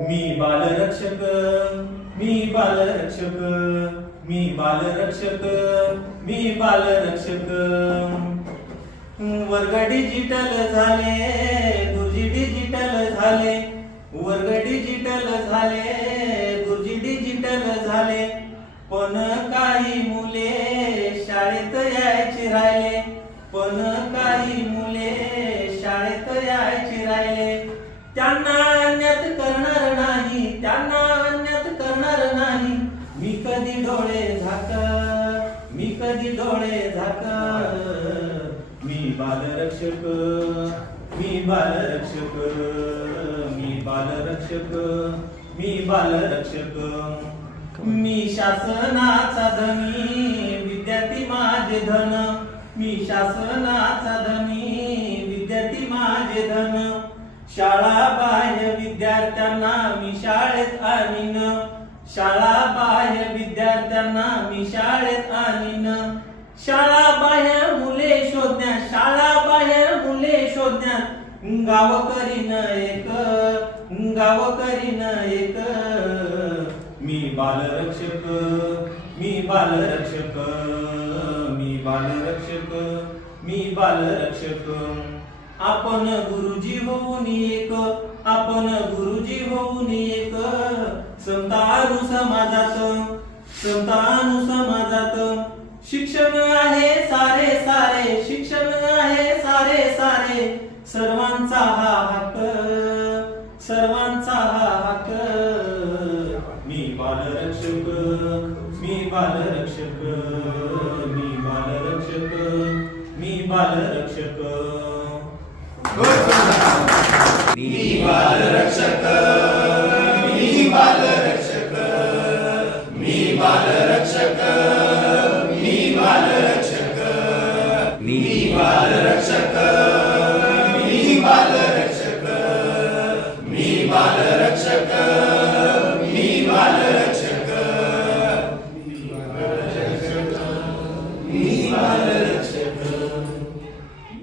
मी बालरक्षक मी बालरक्षक मी बालरक्षक मी बालरक्षक. वर्ग डिजिटल झाले गुरुजी डिजिटल झाले. वर्ग डिजिटल झाले गुरुजी डिजिटल झाले. पण काही मुले शाळेत यायचे राहिले. पण काही मुले शाळेत यायचे राहिले. मी कधी डोळे झाक मी कधी डोळे झाक मी बालरक्षक मी बालरक्षक मी बालरक्षक मी बालरक्षक. मी शासनाचा धनी विद्यार्थी माझे धन. मी शासनाचा धनी विद्यार्थी माझे धन. शाळा बाह्य विद्यार्थ्यांना मी शाळेत आणीन. शाळा बाह्य विद्यार्थ्यांना मी शाळेत आणीन. शाळा बाह्य मुले शोधण्यात शाळा बाह्य मुले शोधण्यात गाव करीन एक गाव करीन एक. मी बालरक्षक मी बालरक्षक मी बालरक्षक मी बालरक्षक. आपण गुरुजी होऊन एक आपण समाजात संतानु समाजात शिक्षण आहे सारे सारे शिक्षण आहे सारे सारे. सर्वांचा हा हक्क सर्वांचा हा हक्क. मी बालरक्षक मी बालरक्षक मी बालरक्षक मी बालरक्षक. मी बालरक्षक. 하